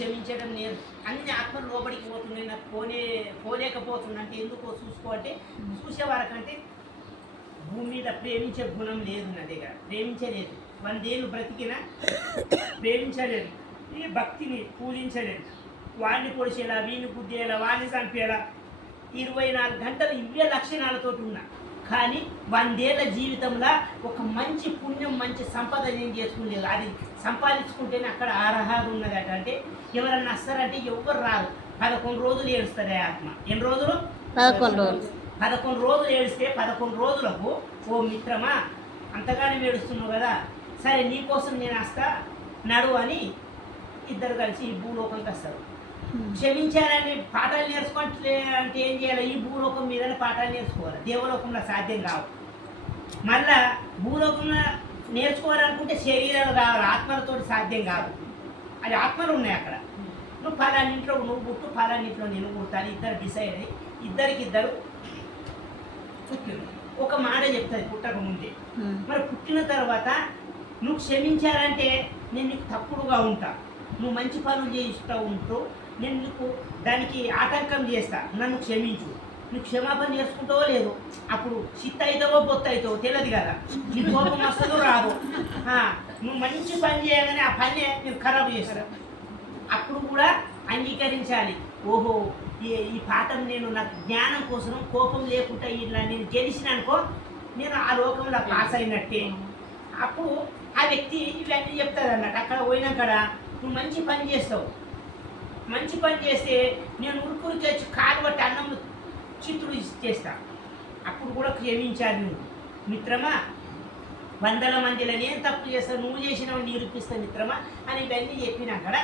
క్షమించడం నేను అన్ని ఆత్మలు లోపలికి పోతున్నాయి, నాకు పోలేకపోతున్నా అంటే ఎందుకో చూసుకో అంటే చూసేవారకంటే భూమి మీద ప్రేమించే గుణం లేదు నా దగ్గర, ప్రేమించలేదు. 100 ఏళ్ళు బ్రతికినా ప్రేమించలేదు, ఈ భక్తిని పూజించలేదు. వాడిని పొడిచేలా, వీడిని గుద్దేలా, వాడిని చంపేలా 24 గంటలు ఇవే లక్షణాలతో ఉన్నా. కానీ 100 ఏళ్ళ జీవితంలో ఒక మంచి పుణ్యం, మంచి సంపద నేను చేసుకునేది. అది సంపాదించుకుంటేనే అక్కడ అర్హత ఉన్నదట. అంటే ఎవరన్నా వస్తారంటే ఎవరు రారు. 11 రోజులు ఏడుస్తుంది ఆత్మ. ఎన్ని రోజులు? 11 రోజులు ఏడిస్తే 11 రోజులకు ఓ మిత్రమా అంతగానే ఏడుస్తున్నావు కదా, సరే నీకోసం నేను వస్తా నడు అని ఇద్దరు కలిసి ఈ భూలోకంకి వస్తారు. క్షమించాలని పాఠాలు నేర్చుకుంటే అంటే ఏం చేయాలి? ఈ భూలోకం మీదనే పాఠాలు నేర్చుకోవాలి. దేవలోకంలో సాధ్యం కావు. మళ్ళా భూలోకంలో నేర్చుకోవాలనుకుంటే శరీరాలు కావాలి, ఆత్మలతో సాధ్యం కాదు. అది ఆత్మలు ఉన్నాయి అక్కడ. నువ్వు ఫలాన్నింట్లో నువ్వు పుట్టు, ఫలాన్నింట్లో నేను పుట్టాలి. ఇద్దరు డిసైడ్ అయ్యి ఇద్దరికిద్దరు పుట్టిన ఒక మాట చెప్తుంది పుట్టక ముందే. మరి పుట్టిన తర్వాత నువ్వు క్షమించాలంటే నేను నీకు తప్పుడుగా ఉంటా, నువ్వు మంచి పనులు చేయిస్తూ ఉంటూ నేను నీకు దానికి ఆటంకం చేస్తా, నన్ను క్షమించు. నువ్వు క్షమాపణ చేసుకుంటావో లేదు, అప్పుడు చిత్త అవుతావో బొత్త అవుతావో తెలియదు కదా, నీ కోపం వస్తుందో రాదు. నువ్వు మంచి పని చేయగానే ఆ పని నేను ఖరాబు చేస్తా. అప్పుడు కూడా అంగీకరించాలి. ఓహో ఈ పాఠం నేను నాకు జ్ఞానం కోసం కోపం లేకుండా ఇలా నేను గెలిచిననుకో నేను ఆ లోకంలో పాస్ అయినట్టే. అప్పుడు ఆ వ్యక్తి ఇవన్నీ చెప్తుంది అన్నట్టు. అక్కడ పోయినాకడ నువ్వు మంచి పని చేస్తావు, మంచి పని చేస్తే నేను ఉరుకురికి వచ్చి కాలు పట్టి అన్నం చిత్తుడు చేస్తా. అప్పుడు కూడా క్షమించాలి నువ్వు మిత్రమా. 100 మందిలో నేను తప్పు చేస్తాను, నువ్వు చేసినవి నిరూపిస్తాను మిత్రమా అని ఇవన్నీ చెప్పినాకడ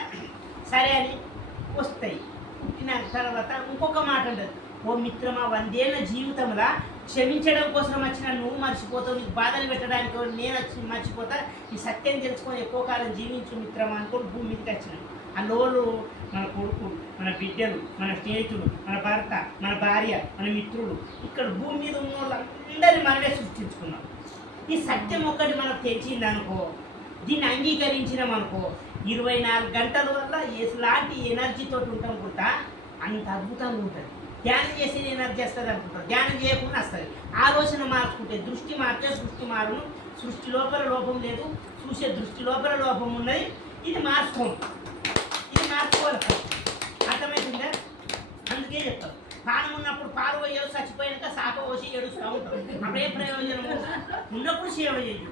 సరే అని వస్తాయి. పుట్టిన తర్వాత ఇంకొక మాట ఉంటుంది, ఓ మిత్రమా 100 ఏళ్ళ జీవితంలో క్షమించడం కోసం వచ్చిన నువ్వు మర్చిపోతావు, నీకు బాధలు పెట్టడానికి నేను వచ్చి మర్చిపోతా, ఈ సత్యం తెలుసుకొని ఎక్కువ కాలం జీవించు మిత్రమా అనుకోని భూమి మీదకి వచ్చినాను. ఆ లోలు మన కొడుకు, మన బిడ్డలు, మన స్నేహితులు, మన భర్త, మన భార్య, మన మిత్రులు, ఇక్కడ భూమి మీద ఉన్న వాళ్ళందరినీ మనమే సృష్టించుకున్నాం. ఈ సత్యం ఒక్కటి మనకు తెలిసిందనుకో, దీన్ని అంగీకరించినామనుకో 24 గంటల వల్ల ఎలాంటి ఎనర్జీతో ఉంటాం కూడా అంత అద్భుతంగా ఉంటుంది. ధ్యానం చేసి ఎనర్జీ వస్తుంది అనుకుంటారు, ధ్యానం చేయకుండా వస్తుంది. ఆలోచన మార్చుకుంటే దృష్టి మార్చే సృష్టి మారును. సృష్టి లోపల లోపం లేదు, చూసే దృష్టి లోపల లోపం ఉన్నది. ఇది మార్చుకోండి, ఇది మార్చుకోవాలి. అర్థమవుతుందా? అందుకే చెప్తాం, ప్రాణం ఉన్నప్పుడు పాలు పోయేవి, చచ్చిపోయాక శాఖ పోసి ఏడుస్తూ ఉంటాం. అప్పుడే ప్రయోజనం ఉన్నప్పుడు సేవ చేయు.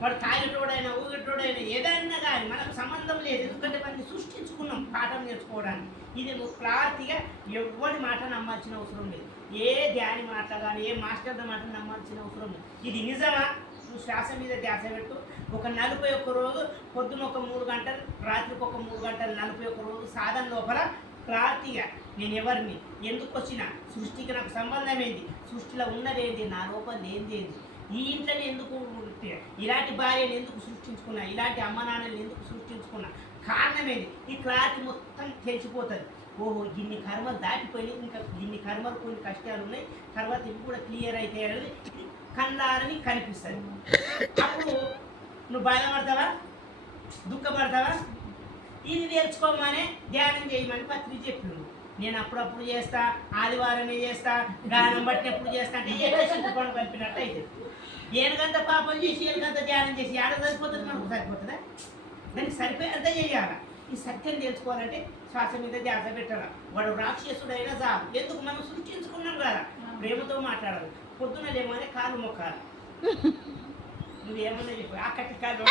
వాడు తాగేటోడైనా ఊగేటోడైనా ఏదైనా కానీ మనకు సంబంధం లేదు. ఎందుకంటే వాడిని సృష్టించుకున్నాం పాఠం నేర్చుకోవడానికి. ఇది నువ్వు క్లారిటీగా ఎవరి మాట నమ్మాల్సిన అవసరం లేదు. ఏ ధ్యాని మాట కానీ ఏ మాస్టర్ల మాట నమ్మాల్సిన అవసరం లేదు. ఇది నిజమా? నువ్వు శ్వాస మీద ధ్యాస పెట్టు. ఒక 41 రోజు, పొద్దున ఒక 3 గంటలు, రాత్రికి ఒక 3 గంటలు, 41 రోజు సాధన లోపల క్లారిటీగా నేను ఎవరిని, ఎందుకు వచ్చినా, సృష్టికి నాకు సంబంధం ఏంటి, సృష్టిలో ఉన్నదేంటి, నా లోపల ఏంటి, ఈ ఇంట్లోనే ఎందుకు, ఇలాంటి భార్యను ఎందుకు సృష్టించుకున్నా, ఇలాంటి అమ్మ నాన్నని ఎందుకు సృష్టించుకున్నా, కారణం ఏంటి, ఈ క్లారిటీ మొత్తం తెలిసిపోతుంది. ఓహో ఇన్ని కర్మలు దాటిపోయి ఇంకా ఇన్ని కర్మలు కొన్ని కష్టాలు ఉన్నాయి, తర్వాత ఇవి కూడా క్లియర్ అయితే అనేది కళ్ళారని కనిపిస్తుంది. అప్పుడు నువ్వు బాధపడతావా, దుఃఖపడతావా? ఇది నేర్చుకోమనే ధ్యానం చేయమని పత్రిక చెప్పిండు. నేను అప్పుడప్పుడు చేస్తా, ఆదివారమే చేస్తా, గానం బట్టి ఎప్పుడు చేస్తా అంటే చింతపండు కలిపినట్టు అయితే ఏనుగంత పాపం చేసి ఏనుగంత ధ్యానం చేసి ఆడ సరిపోతుంది, మనకు సరిపోతుందా? దానికి సరిపోయేంత చేయాలి. ఈ సత్యం తెలుసుకోవాలంటే శ్వాస మీద ధ్యాస పెట్టాలి. వాడు రాక్షసుడైనా చాలు, ఎందుకు మనం సృష్టించుకున్నాం కదా, ప్రేమతో మాట్లాడాలి. పొద్దున లేమని కాలు మొక్కాలి. నువ్వేమన్నా చెప్పు, ఆ కట్టి కాలు